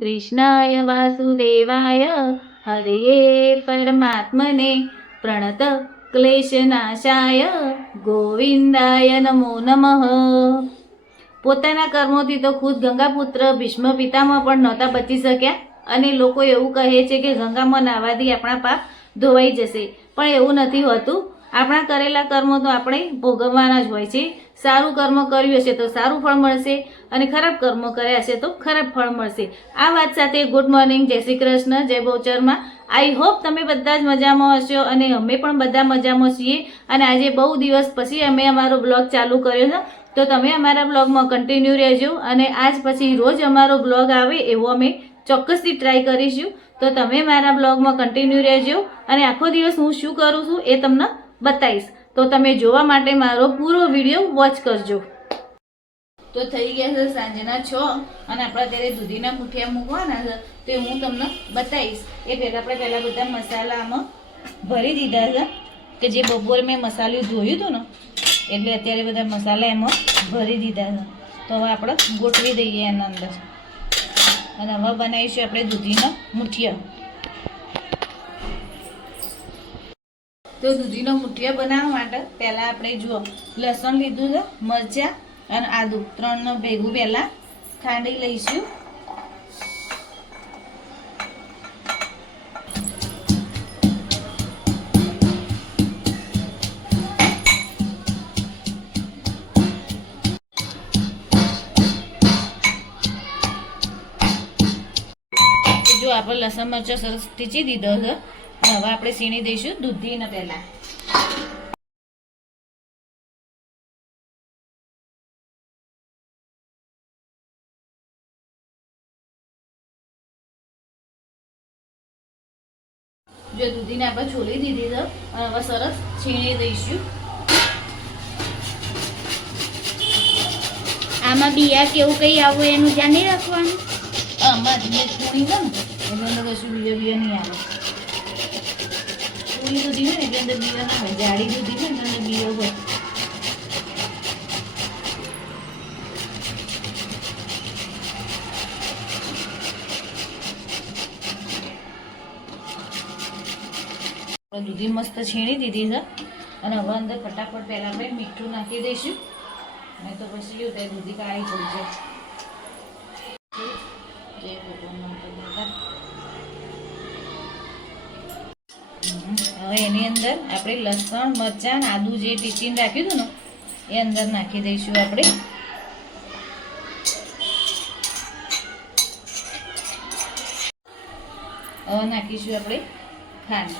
કૃષ્ણાય વાસુદેવાય હરે પરમાત્મને પ્રણત ક્લેશનાશાય ગોવિંદાય નમો નમઃ. પોતાના કર્મોથી તો ખુદ ગંગાપુત્ર ભીષ્મ પિતામહ પણ નહોતા બચી શક્યા અને લોકો એવું કહે છે કે ગંગામાં નાહવાથી આપણા પાપ ધોવાઈ જશે, પણ એવું નથી હોતું. આપણા કરેલા કર્મો તો આપણે ભોગવવાના જ હોય છે. સારું કર્મ કર્યું હશે તો સારું ફળ મળશે અને ખરાબ કર્મો કર્યા હશે તો ખરાબ ફળ મળશે. આ વાત સાથે ગુડ મોર્નિંગ, જય શ્રી કૃષ્ણ, જય બહુચરમાં. આઈ હોપ તમે બધા જ મજામાં હશો અને અમે પણ બધા મજામાં છીએ. અને આજે બહુ દિવસ પછી અમે અમારો બ્લોગ ચાલુ કર્યો છે, તો તમે અમારા બ્લોગમાં કન્ટિન્યુ રહેજો અને આજ પછી રોજ અમારો બ્લોગ આવે એવો અમે ચોક્કસથી ટ્રાય કરીશું. તો તમે મારા બ્લોગમાં કન્ટિન્યુ રહેજો અને આખો દિવસ હું શું કરું છું એ તમને બતાવીશ. તો તમે જોવા માટે મારો પૂરો વિડીયો વોચ કરજો. તો થઈ ગયા છે સાંજના 6 અને આપણા ત્યારે દૂધીના મુઠિયા મૂકવાના છે તે હું તમને બતાવીશ. એ પહેલાં આપણે બધા મસાલા આમાં ભરી દીધા છે કે જે બપોરે મેં મસાલું ધોયું હતું ને એટલે અત્યારે બધા મસાલા એમાં ભરી દીધા છે. તો હવે આપણે ગોઠવી દઈએ એના અંદર અને હવે બનાવીશું આપણે દૂધીના મુઠિયા. તો દૂધીના મુઠિયા બનાવવા માટે પહેલાં આપણે જુઓ લસણ લીધું છે, મરચાં અને આદુ ત્રણનું ભેગું પહેલાં ખાંડી લઈશું. જો આપણે લસણ મરચાં સરસ ટીચી દીધો છે. હવે આપણે સીણી દઈશું દૂધીને પહેલાં. જો દૂધીને આપણે છોલી દીધી છે અને હવે સરસ છીણી દઈશું. આમાં બિયા કેવું કઈ આવું એનું ધ્યાન નહીં રાખવાનું. આમાં ધીમે છોણી છે ને એટલે અંદર કશું બીજા નહીં આવે. પૂરી દૂધી હોય ને એટલે અંદર બીજા ના હોય, જાડી દૂધી હોય ને અંદર બીજો હોય. દૂધી મસ્ત છીણી દીધી છે અને હવે અંદર ફટાફટ પહેલાં આપણે મીઠું નાખી દઈશું, નહીં તો પછી કેવું થાય દૂધી કાળી પડી જાય. હવે એની અંદર આપણે લસણ મરચાં આદુ જે ટીચીને રાખ્યું હતું ને એ અંદર નાખી દઈશું આપણે. હવે નાખીશું આપણે ખાંડ.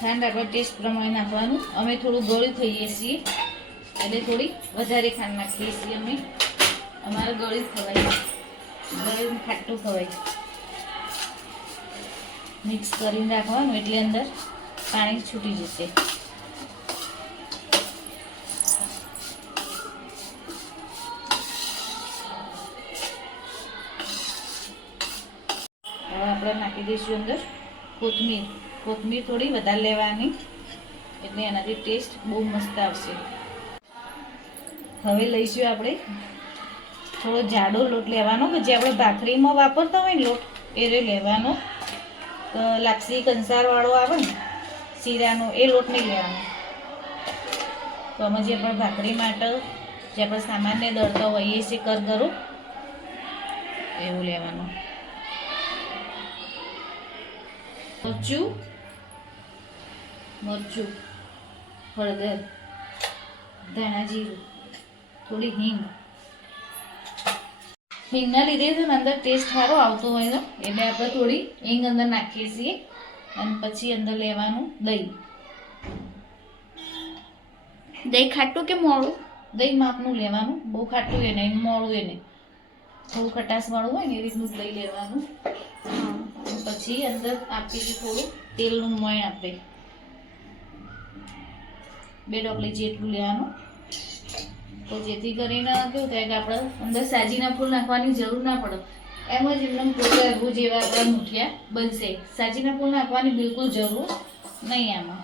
ખાંડ આપણે ટેસ્ટ પ્રમાણે નાખવાનું. અમે થોડું ગળ્યું થઈએ છીએ એટલે થોડી વધારે ખાંડ નાખીએ છીએ અમે. અમારે ગળ્યું ખવાય, ગળ્યું ખાટું ખવાય. મિક્સ કરીને રાખવાનું એટલે અંદર પાણી છૂટી જશે. હવે આપણે નાખી દઈશું અંદર કોથમીર. કોથમીર થોડી વધારે લેવાની એટલે એનાથી ટેસ્ટ બહુ મસ્ત આવશે. હવે લઈશું આપણે થોડો જાડો લોટ લેવાનો કે જે આપણે ભાખરીમાં વાપરતા હોય ને લોટ એ લેવાનો. લાપસી કંસારવાળો આવે ને શીરાનો એ લોટ નહીં લેવાનો. તો આમાં જે આપણે ભાખરી માટે જે આપણે સામાન્ય દળતા હોઈએ છીએ કરગરું એવું લેવાનું. મરચું, હળદર, ધાણા જીરું, થોડી હિંગ. હિંગના લીધે છે ને અંદર ટેસ્ટ સારો આવતો હોય છે એટલે આપણે થોડી હિંગ અંદર નાખીએ છીએ. અને પછી અંદર લેવાનું દહીં. દહીં ખાટું કે મોળું? દહીં માપનું લેવાનું, બહુ ખાટું એ નહીં, મોળું એ નહીં. થોડું ખટાશવાળું હોય ને એ રીતનું દહીં લેવાનું. પછી અંદર આપીશું થોડું તેલનું મોણ. આપણે 2 ડોકલી જેટલું લેવાનું. તો જેથી કરીને કેવું થાય કે આપણે અંદર સાજીના ફૂલ નાખવાની જરૂર ના પડે. એમ જ એમને કોઈક જેવા આપણા મુઠિયા બનશે. સાજીના ફૂલ નાખવાની બિલકુલ જરૂર નહીં આમાં.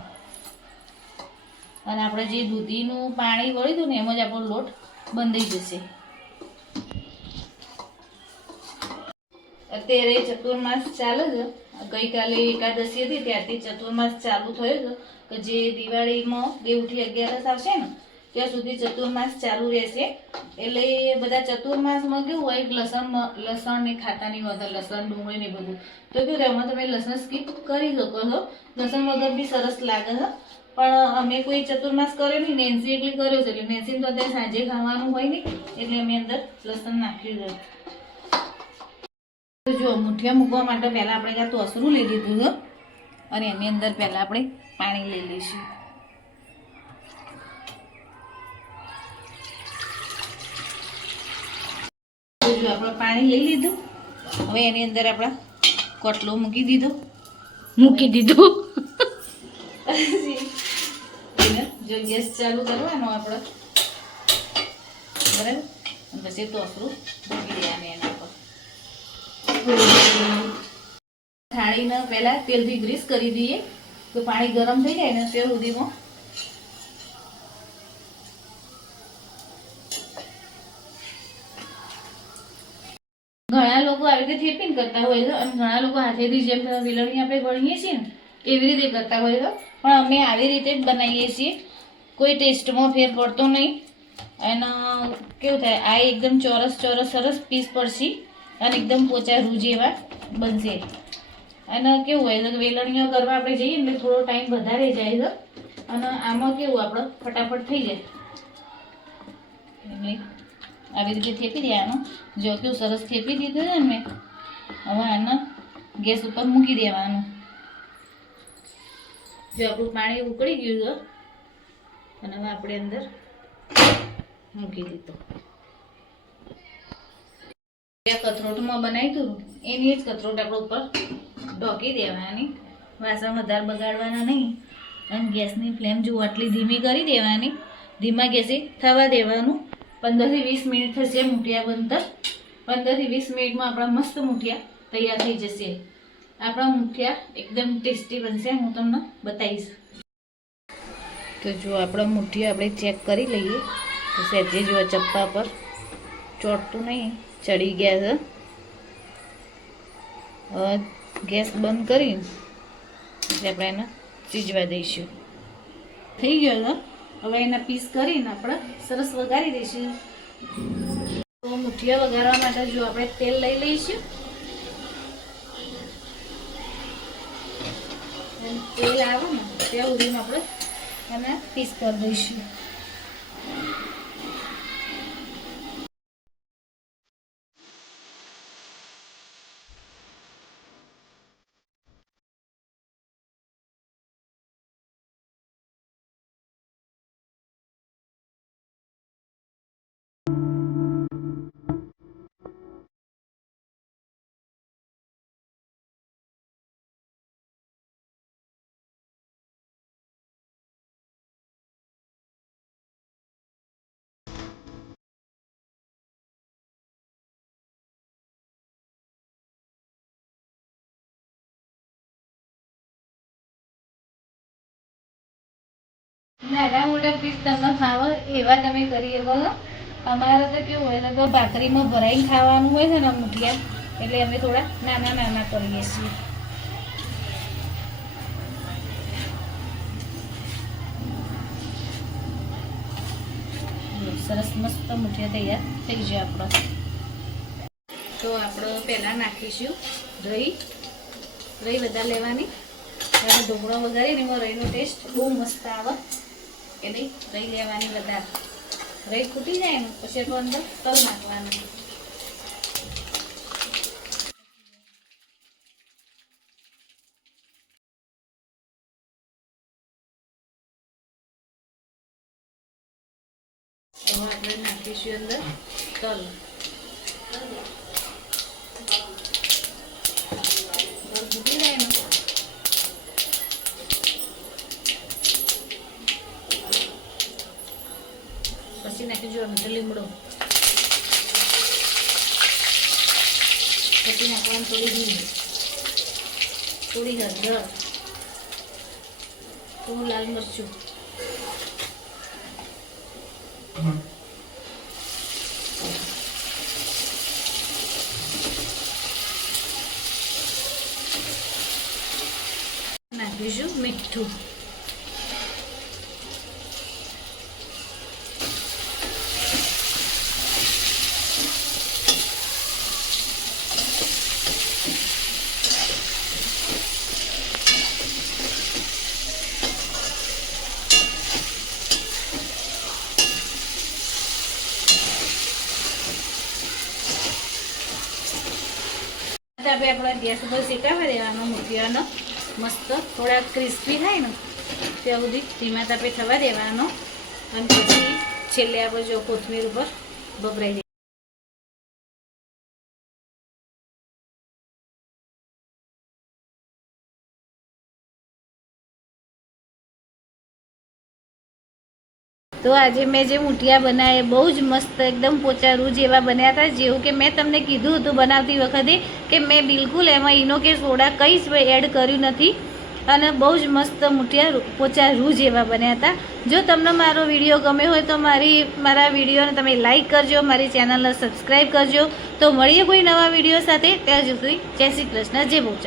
અને આપણે જે દૂધીનું પાણી વળ્યું હતું ને એમ જ આપણો લોટ બંધાઈ જશે. અત્યારે ચતુર્માસ ચાલે છે. ગઈકાલે એકાદશી હતી ત્યારથી ચતુર્માસ ચાલુ થયો છે કે જે દિવાળીમાં દેવથી 11 આવશે ને ત્યાં સુધી ચતુર્માસ ચાલુ રહેશે. એટલે બધા ચતુર્માસમાં કેવું હોય લસણ ને ખાતા નહીં હોતા, લસણ ડુંગળી ને બધું. તો કેવું એમાં તમે લસણ સ્કીપ કરી શકો છો. લસણ વગર બી સરસ લાગે છે. પણ અમે કોઈ ચતુર્માસ કર્યો નહીં, નેન્સી એકલી કર્યો છે. એટલે નેન્સીને તો અત્યારે સાંજે ખાવાનું હોય નહીં એટલે અમે અંદર લસણ નાખ્યું છે. જો મુઠિયા મૂકવા માટે પહેલાં આપણે કાં તોસરું લઈ લીધું છે અને એની અંદર પહેલાં આપણે પાણી લઈ લઈશું. જો આપણે પાણી લઈ લીધું. હવે એની અંદર આપણે કોટલો મૂકી દીધો. જો ગેસ ચાલુ કરવાનો આપણે, બરાબર, પછી તોસરું મૂકી દેવાનું એના પર. થાળીને પહેલા તેલથી ગ્રીસ કરી દઈએ તો પાણી ગરમ થઈ જાય ને ત્યાં સુધીમાં ઘણા લોકો આવી રીતે થેપીને કરતા હોય છે અને ઘણા લોકો હાથેથી જેમ વેલણી આપણે વણીએ છીએ ને એવી રીતે કરતા હોય છે. પણ અમે આવી રીતે જ બનાવીએ છીએ. કોઈ ટેસ્ટમાં ફેર પડતો નહીં. અને કેવું થાય, આ એકદમ ચોરસ સરસ પીસ પડશે અને એકદમ પોચા રૂ જેવા બનશે. અને કેવું હોય છે વેલણીઓ કરવા આપણે જઈએ એટલે થોડો ટાઈમ વધારે જાય છે અને આમાં કેવું આપણે ફટાફટ થઈ જાય. એટલે આવી રીતે થેપી દેવાનું. જો કેવું સરસ થેપી દીધું છે ને મેં. હવે આને ગેસ ઉપર મૂકી દેવાનું. જો આપણું પાણી ઉકળી ગયું છે અને હવે આપણે અંદર મૂકી દીધું. કથરોટમાં બનાવી હતું એની જ કથરોટ આપણે ઉપર ઢોકી દેવાની. વાસણ વધારે બગાડવાના નહીં અને ગેસની ફ્લેમ જો આટલી ધીમી કરી દેવાની. ધીમા ગેસે થવા દેવાનું. 15 થી 20 મિનિટ થશે મૂઠિયા બનતા. 15 થી 20 મિનિટમાં આપણા મસ્ત મૂઠિયા તૈયાર થઈ જશે. આપણા મૂઠિયા એકદમ ટેસ્ટી બનશે. હું તમને બતાવીશ. તો જો આપણા મૂઠિયા આપણે ચેક કરી લઈએ તો સહેજે જો ચપ્પા પર ચોટતું નહીં, ચડી ગયા છે. હવે ગેસ બંધ કરીને એટલે આપણે એને સીજવા દઈશું. થઈ ગયો છે. હવે એના પીસ કરીને આપણે સરસ વઘારી દઈશું. તો મૂઠિયા વઘારવા માટે જો આપણે તેલ લઈ લઈશું. તેલ આવે ને ત્યાં ઉડીને આપણે એને પીસ કરી દઈશું. નાના મોટા પીસ તમને ખાવા એવા તમે કરી શકો છો. અમારે તો કેવું હોય તો ભાખરીમાં ભરાઈને ખાવાનું હોય છે ને મૂઠિયા, એટલે અમે થોડા નાના કરીએ છીએ. સરસ મસ્ત મૂઠિયા તૈયાર થઈ જાય આપણો. તો આપણે પહેલાં નાખીશું દહીં વધારે લેવાની. ત્યારે ઢોકળો વઘારીને એમાં રહીનો ટેસ્ટ બહુ મસ્ત આવે. એટલે રહી લેવાની વધારે. રહી ખૂટી જાય ને પછી તો અંદર તલ નાખવાના. હવે આપણે નાખીશું અંદર તલ. ખૂટી જાય ને પછી નાખીશું અંદર લીમડો. પછી નાખવાનું થોડી ઘી, થોડી હળદર, થોડું લાલ મરચું. નાખીશું મીઠું. આપણે આપણા ગેસ ઉપર શેકાવા દેવાનો મૂકવાનો મસ્ત થોડા ક્રિસ્પી થાય ને ત્યાં સુધી ધીમા તાપે થવા દેવાનો અને પછી છેલ્લે આપણે જો કોથમીર ઉપર ભભરાઈ દે. તો આજે મેં જે મૂઠિયા બનાવ્યા બહુ જ મસ્ત એકદમ પોચા રૂ જેવા બન્યા હતા. જેવું કે મેં તમને કીધું હતું બનાવતી વખતે કે મેં બિલકુલ એમાં ઈનો કે સોડા કંઈ જ એડ કર્યું નથી અને બહુ જ મસ્ત મૂઠિયા પોચા રૂ જેવા બન્યા હતા. જો તમને મારો વિડીયો ગમે હોય તો મારા વિડીયોને તમે લાઈક કરજો, મારી ચેનલને સબસ્ક્રાઈબ કરજો. તો મળીએ કોઈ નવા વિડીયો સાથે. ત્યાં સુધી જય શ્રી કૃષ્ણ, જય બહુચર.